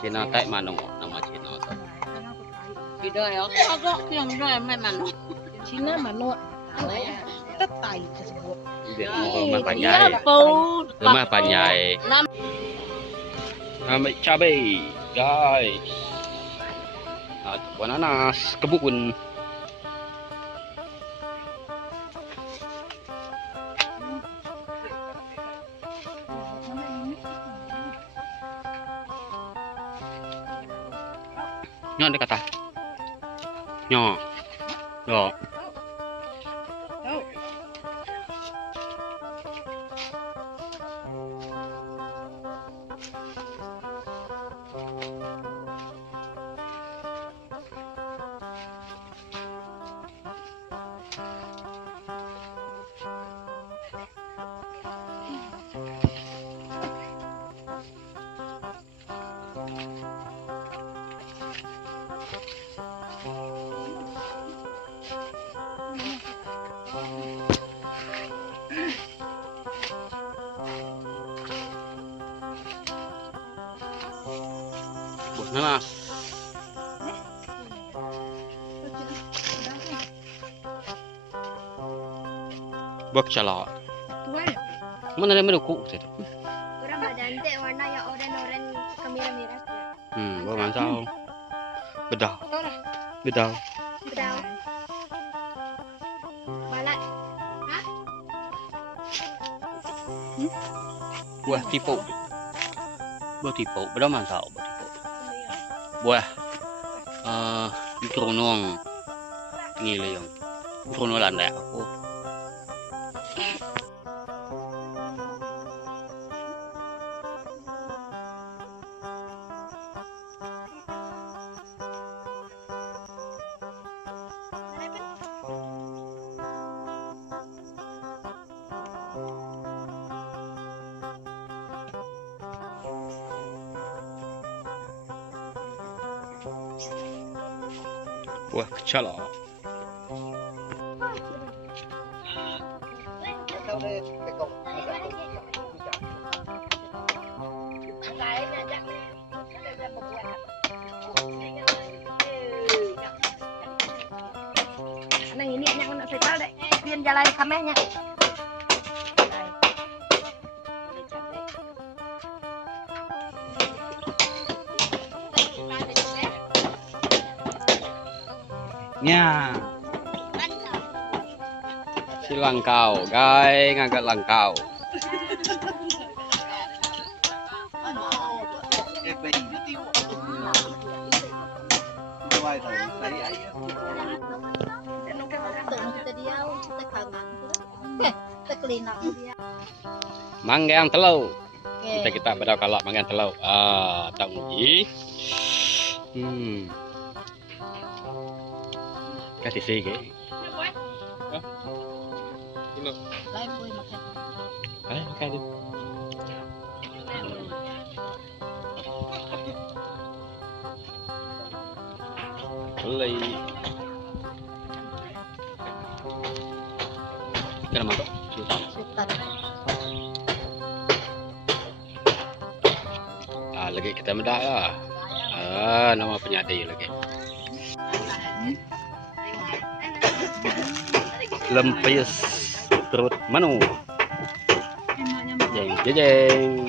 Cina kayak mana nama Cina tuh? Beda ya. Agak yang beda memang. Cina manuk. Tetai tersebut. Rumah panjai. Rumah panjai. Ambil cabai, guys. Nah, kebun nanas, kebun. Nyo ada kata. Nyo. Yo. Nanas. Bak cala. Mana ada menuku itu? Kurang cantik warna yang oranye kemirah-mirah. Bawa mansau. Bedah. Bedah. Betul. Balat. Hah? Buah tipu. Buah tipu. Bedah mansau. Buah mikronong ngiliyong mikrono landa aku buah kecala. Nah ini yang nak sepal deh, biar jalan kameranya. Nya. Si langkau, guys, ngagak langkau. Manggang telau. Kita beda kalau manggang telau. Tak uji. Kasih sih, ke. Ayo makan dulu. Beli. Kena masuk sultan. Lagi kita mendak lah. Nama penyadai lagi. Lempes perut manu. Jeng jeng.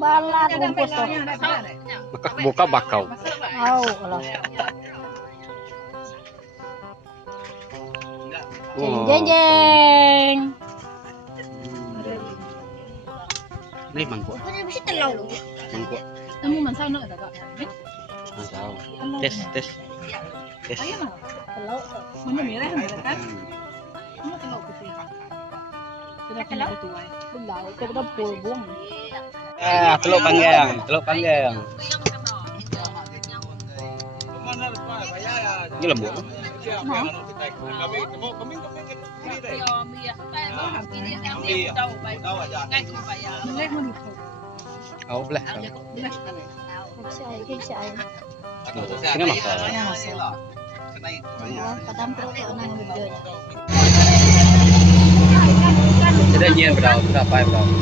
Balat bungkus tuh. Buka bakau. Oh, Allah. Jeng jeng. Ini mangkuk. Bisa telur. Mangkuk. Kamu mansau nak ada kak? Mansau. Tes. Telur. Mana merah kan? Kamu telur putih. Sudah kena itu ay. Belah, itu udah buang. Teluk Panggang, Teluk Panggang. Ini lembut. Oh, belah. Kiksi ay. Ini masalah. Padam terus nang video. Jadi nyian berapa? Berapa ya berapa?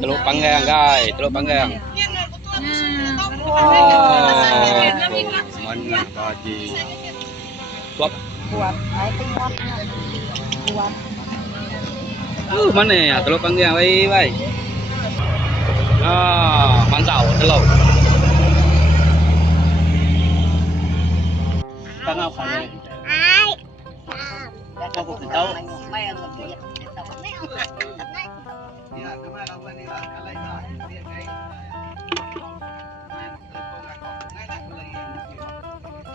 Teluk Panggang, guys. Teluk Panggang. Mana baji? Suap. Buat, ay tingwatnya. Buat. Mana ya? Teluk Panggang, baik. Mantap, teluk. Panggang kali. Ai. Kau pun tahu.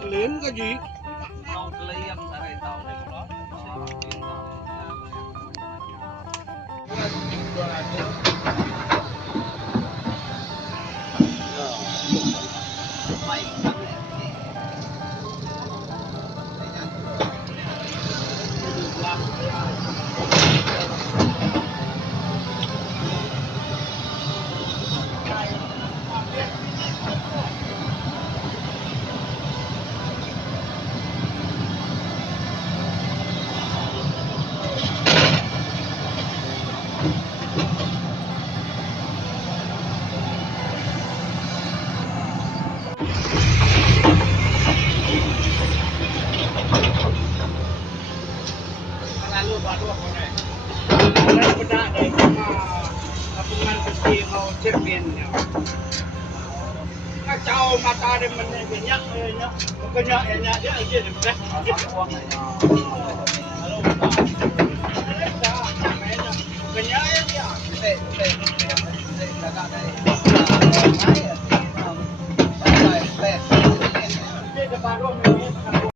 Lớn cái gì? Kacau mata dia menyenyak, pokoknya enyak dia aja deh. Dia